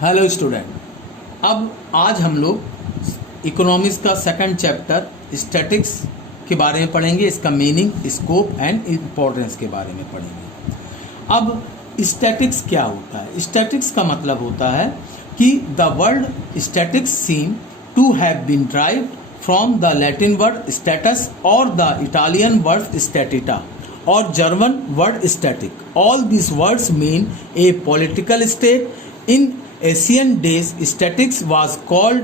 Hello student, अब आज हम लोग इकोनॉमिक्स का सेकंड चैप्टर स्टैटिक्स के बारे में पढ़ेंगे। इसका मीनिंग, स्कोप एंड इम्पोर्टेंस के बारे में पढ़ेंगे। अब स्टैटिक्स क्या होता है? स्टैटिक्स का मतलब होता है कि the word statics seem to have been derived from the Latin word status और द इटालियन वर्ड स्टैटिटा और German word static. All this words mean a political state. In ancient days, statics was called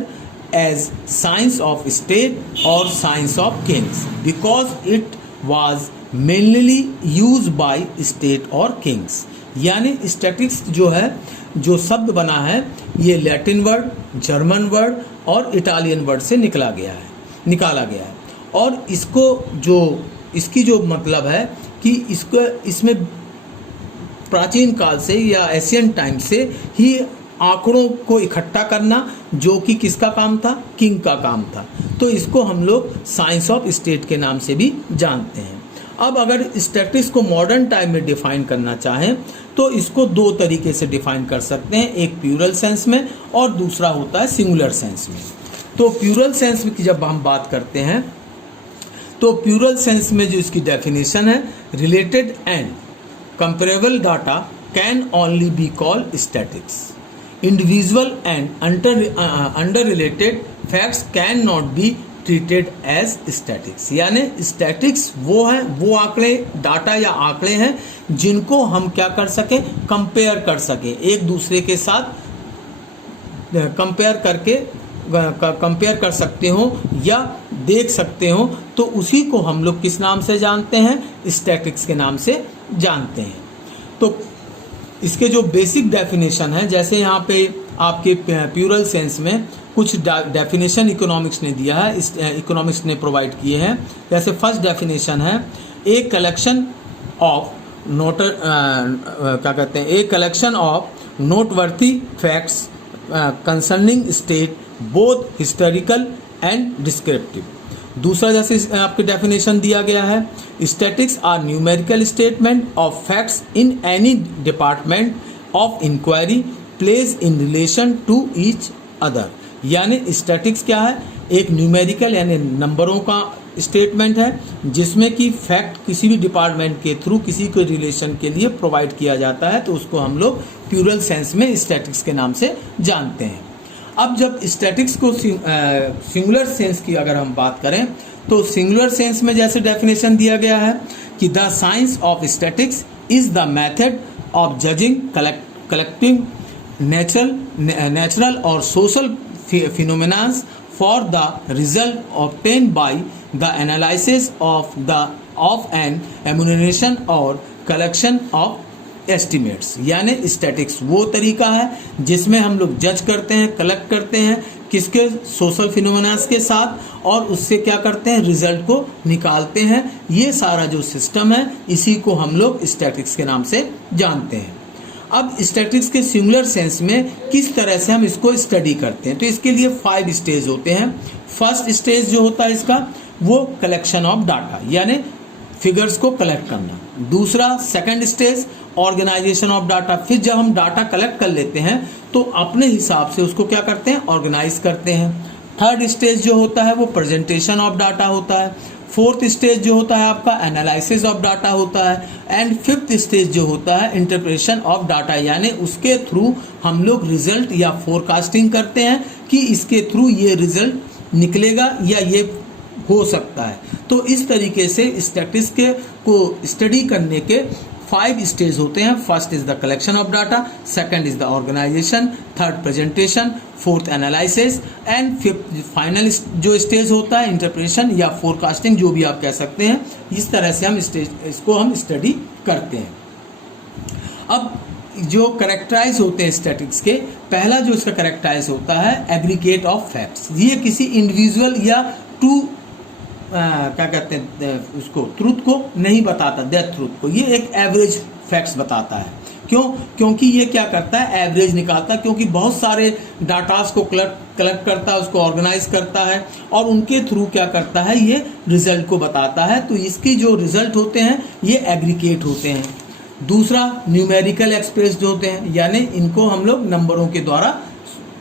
as science of state or science of kings because it was mainly used by state or kings। यानी statics जो है, जो शब्द बना है, ये Latin word, German word और Italian word से निकाला गया है। और इसकी जो मतलब है कि इसमें प्राचीन काल से या एशियन टाइम से ही आंकड़ों को इकट्ठा करना, जो कि किसका काम था? किंग का काम था। तो इसको हम लोग साइंस ऑफ स्टेट के नाम से भी जानते हैं। अब अगर स्टैटिक्स को मॉडर्न टाइम में डिफाइन करना चाहें तो इसको दो तरीके से डिफाइन कर सकते हैं, एक प्लूरल सेंस में और दूसरा होता है सिंगुलर सेंस में। तो प्लूरल सेंस में जब हम बात करते हैं तो प्लूरल सेंस में जो इसकी डेफिनेशन है, related and comparable data can only be called statics. Individual and unrelated facts cannot be treated as statics। यानी statics वो आंकड़े, डाटा या आंकड़े हैं जिनको हम क्या कर सके? कंपेयर कर सके, एक दूसरे के साथ कंपेयर कर सकते हो या देख सकते हो। तो उसी को हम लोग किस नाम से जानते हैं? स्टैटिक्स के नाम से जानते हैं। तो इसके जो बेसिक डेफिनेशन है, जैसे यहाँ पे आपके प्लूरल सेंस में कुछ डेफिनेशन इकोनॉमिक्स ने दिया है, इकोनॉमिक्स ने प्रोवाइड किए हैं। जैसे फर्स्ट डेफिनेशन है, a collection of a collection of noteworthy facts concerning state both historical and descriptive. दूसरा जैसे आपके डेफिनेशन दिया गया है, statistics are numerical statement of facts in any department of inquiry place in relation to each other. यानी statistics क्या है? एक न्यूमेरिकल यानी नंबरों का स्टेटमेंट है जिसमें कि फैक्ट किसी भी डिपार्टमेंट के थ्रू किसी के रिलेशन के लिए प्रोवाइड किया जाता है। तो उसको हम लोग प्लूरल सेंस में स्टैटिक्स के नाम से जानते हैं। अब जब स्टैटिक्स को सिंगुलर सेंस की अगर हम बात करें तो सिंगुलर सेंस में जैसे डेफिनेशन दिया गया है कि the science of statistics is the method of judging collecting natural और social phenomenas for the result obtain by the analysis of an enumeration और कलेक्शन ऑफ एस्टिमेट्स। यानी स्टैटिक्स वो तरीका है जिसमें हम लोग जज करते हैं, कलेक्ट करते हैं किसके? सोशल फिनोमेनास के साथ, और उससे क्या करते हैं? रिजल्ट को निकालते हैं। ये सारा जो सिस्टम है इसी को हम लोग स्टैटिक्स के नाम से जानते हैं। अब स्टैटिक्स के सिंगुलर सेंस में किस तरह से हम इसको स्टडी करते हैं, तो इसके लिए 5 स्टेज होते हैं। फर्स्ट स्टेज जो होता है इसका, वो कलेक्शन ऑफ डाटा यानी फिगर्स को कलेक्ट करना। दूसरा second stage organization of data. फिर जब हम डाटा कलेक्ट कर लेते हैं तो अपने हिसाब से उसको क्या करते हैं? ऑर्गेनाइज करते हैं। थर्ड स्टेज जो होता है वो प्रेजेंटेशन ऑफ डाटा होता है। फोर्थ स्टेज जो होता है आपका एनालिसिस ऑफ डाटा होता है। एंड फिफ्थ स्टेज जो होता है इंटरप्रिटेशन ऑफ डाटा, यानी उसके थ्रू हम लोग रिजल्ट या फोरकास्टिंग करते हैं कि इसके थ्रू ये रिजल्ट निकलेगा या ये हो सकता है। तो इस तरीके से स्टैटिस्टिक्स को स्टडी करने के 5 स्टेज होते हैं। First is the collection of data, second is the organization, third presentation, fourth analysis and fifth final जो स्टेज होता है इंटरप्रिटेशन या फोरकास्टिंग, जो भी आप कह सकते हैं। इस तरह से हम इसको हम स्टडी करते हैं। अब जो करेक्टराइज होते हैं स्टैटिक्स के, पहला जो इसका करेक्टराइज होता है एग्रीगेट ऑफ फैक्ट्स। ये किसी इंडिविजुअल या टू क्या कहते हैं उसको, ट्रूथ को नहीं बताता, डेथ ट्रूथ को। ये एक एवरेज फैक्ट्स बताता है। क्यों? क्योंकि ये क्या करता है? एवरेज निकालता है, क्योंकि बहुत सारे डाटास को कलेक्ट करता है, उसको ऑर्गेनाइज करता है और उनके थ्रू क्या करता है? ये रिजल्ट को बताता है। तो इसकी जो रिजल्ट होते हैं ये एग्रीगेट होते हैं। दूसरा न्यूमेरिकल एक्सप्रेस्ड होते हैं, यानी इनको हम लोग नंबरों के द्वारा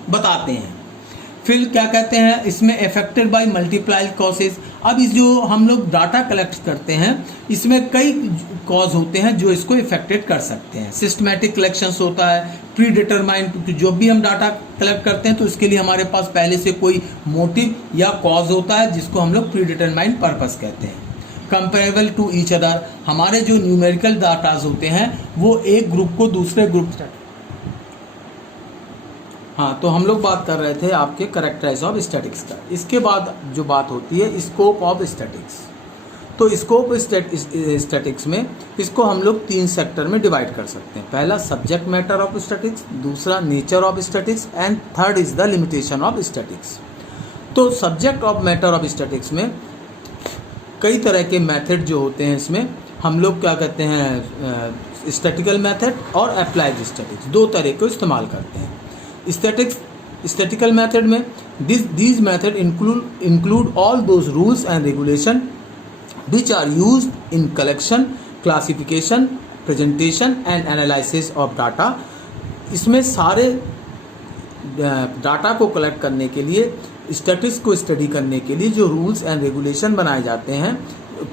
बताते हैं। फिर क्या कहते हैं, इसमें अफेक्टेड बाय मल्टीप्लाई कॉजेज। अब इस जो हम लोग डाटा कलेक्ट करते हैं इसमें कई कॉज होते हैं जो इसको इफेक्टेड कर सकते हैं। सिस्टमैटिक कलेक्शंस होता है, प्री डिटरमाइंड, जो भी हम डाटा कलेक्ट करते हैं तो इसके लिए हमारे पास पहले से कोई मोटिव या कॉज होता है जिसको हम लोग प्री डिटरमाइंड पर्पस कहते हैं। कंपेरेबल टू ईच अदर, हमारे जो न्यूमेरिकल डाटाज होते हैं वो एक ग्रुप को दूसरे ग्रुप, हाँ, तो हम लोग बात कर रहे थे आपके कैरेक्टराइज ऑफ स्टैटिक्स का। इसके बाद जो बात होती है स्कोप ऑफ स्टैटिक्स। तो स्कोप स्टैटिक्स में इसको हम लोग 3 सेक्टर में डिवाइड कर सकते हैं। पहला सब्जेक्ट मैटर ऑफ स्टैटिक्स, दूसरा nature of statistics and third is the limitation of statistics. तो subject of matter of statistics में कई तरह के मेथड जो होते हैं, इसमें हम लोग क्या कहते हैं स्टैटिकल मेथड और अप्लाइड स्टैटिक्स, 2 तरह को इस्तेमाल करते हैं। स्टैटिकल मेथड में these method include all those rules and regulation which are used in collection, classification, presentation and analysis of data। इसमें सारे डाटा को कलेक्ट करने के लिए, स्टैटिक्स को स्टडी करने के लिए जो रूल्स एंड रेगुलेशन बनाए जाते हैं,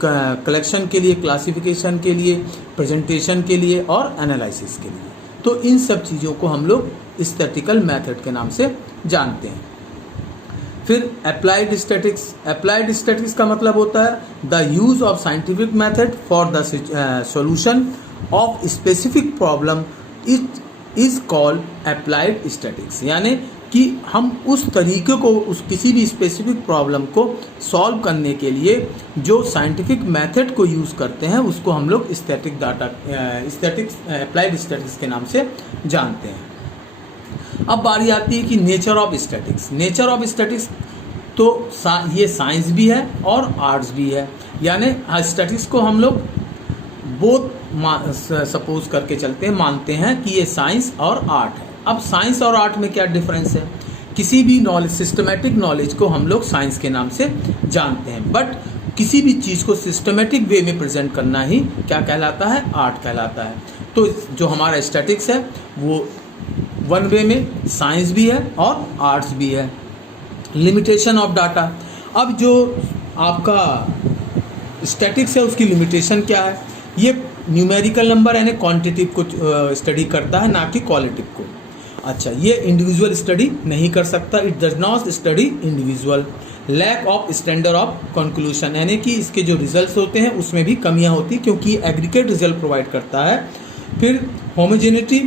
कलेक्शन के लिए, क्लासिफिकेशन के लिए, प्रेजेंटेशन के लिए और एनालिसिस के लिए, तो इन सब चीज़ों को हम लोग स्टैटिकल मेथड के नाम से जानते हैं। फिर अप्लाइड स्टैटिक्स। अप्लाइड स्टैटिक्स का मतलब होता है the use of scientific method for the solution of specific problem is called applied statics. यानी कि हम उस तरीके को, उस किसी भी स्पेसिफिक प्रॉब्लम को सॉल्व करने के लिए जो साइंटिफिक मेथड को यूज़ करते हैं उसको हम लोग स्टैटिक्स अप्लाइड स्टैटिक्स के नाम से जानते हैं। अब बारी आती है कि nature of statics. Nature of statistics तो ये साइंस भी है और आर्ट्स भी है, यानी स्टैटिक्स को हम लोग बोथ सपोज करके चलते हैं, मानते हैं कि ये साइंस और आर्ट है। अब साइंस और आर्ट में क्या डिफरेंस है? किसी भी नॉलेज, सिस्टमेटिक नॉलेज को हम लोग साइंस के नाम से जानते हैं, बट किसी भी चीज़ को सिस्टमेटिक वे में प्रेजेंट करना ही क्या कहलाता है? आर्ट कहलाता है। तो जो हमारा स्टैटिक्स है वो वन वे में साइंस भी है और आर्ट्स भी है। Limitation of data. अब जो आपका स्टैटिक्स है उसकी लिमिटेशन क्या है? ये न्यूमेरिकल नंबर यानी क्वांटिटिव को स्टडी करता है, ना कि क्वालिटिव को। अच्छा, ये इंडिविजुअल स्टडी नहीं कर सकता, it does not study individual. Lack of standard of conclusion, यानी कि इसके जो रिजल्ट्स होते हैं उसमें भी कमियां होती हैं क्योंकि एग्रीगेट रिजल्ट प्रोवाइड करता है। फिर homogeneity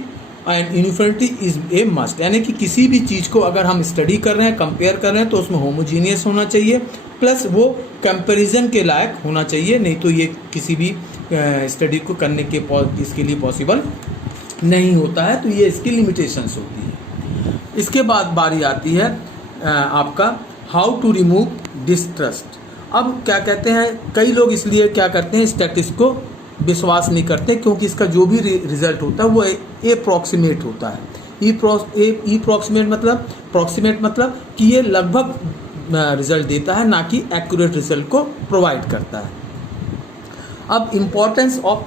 and uniformity is a must, यानी कि किसी भी चीज़ को अगर हम स्टडी कर रहे हैं, कंपेयर कर रहे हैं, तो उसमें होमोजीनियस होना चाहिए, प्लस वो कंपैरिजन के लायक होना चाहिए, नहीं तो ये किसी भी स्टडी को करने के इसके लिए पॉसिबल नहीं होता है। तो ये इसकी लिमिटेशंस होती है। इसके बाद बारी आती है आपका हाउ टू रिमूव डिस्ट्रस्ट। अब क्या कहते हैं, कई लोग इसलिए क्या करते हैं, स्टैटिक्स को विश्वास नहीं करते क्योंकि इसका जो भी रिजल्ट होता है वो अप्रॉक्सीमेट होता है। अप्रॉक्सीमेट मतलब कि ये लगभग रिजल्ट देता है, ना कि एक्यूरेट रिजल्ट को प्रोवाइड करता है। अब importance of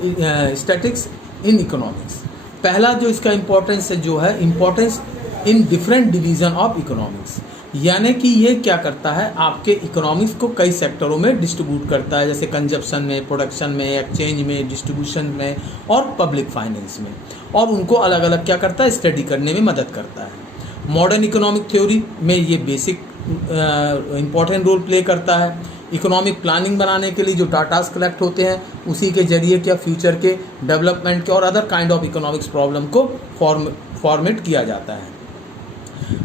statics in economics. पहला जो इसका इम्पोर्टेंस है जो है importance in different division of economics, यानी कि ये क्या करता है, आपके इकोनॉमिक्स को कई सेक्टरों में डिस्ट्रीब्यूट करता है, जैसे कंजप्शन में, प्रोडक्शन में, एक्सचेंज में, डिस्ट्रीब्यूशन में और पब्लिक फाइनेंस में, और उनको अलग अलग क्या करता है, स्टडी करने में मदद करता है। मॉडर्न इकोनॉमिक थ्योरी में ये बेसिक इम्पॉर्टेंट रोल प्ले करता है। इकोनॉमिक प्लानिंग बनाने के लिए जो डाटास कलेक्ट होते हैं उसी के जरिए क्या फ्यूचर के डेवलपमेंट के और other kind of economics problem को फॉर्मेट किया जाता है।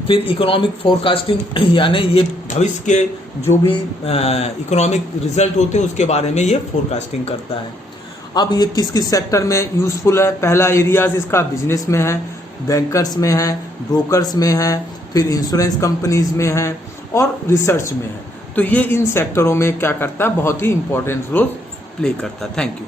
फिर इकोनॉमिक फोरकास्टिंग, यानी ये भविष्य के जो भी इकोनॉमिक रिजल्ट होते हैं उसके बारे में ये फोरकास्टिंग करता है। अब ये किस किस सेक्टर में यूज़फुल है? पहला एरियाज इसका बिजनेस में है, बैंकर्स में है, ब्रोकर्स में है, फिर इंश्योरेंस कंपनीज में है और रिसर्च में है। तो ये इन सेक्टरों में क्या करता है, बहुत ही इंपॉर्टेंट रोल प्ले करता है। Thank you.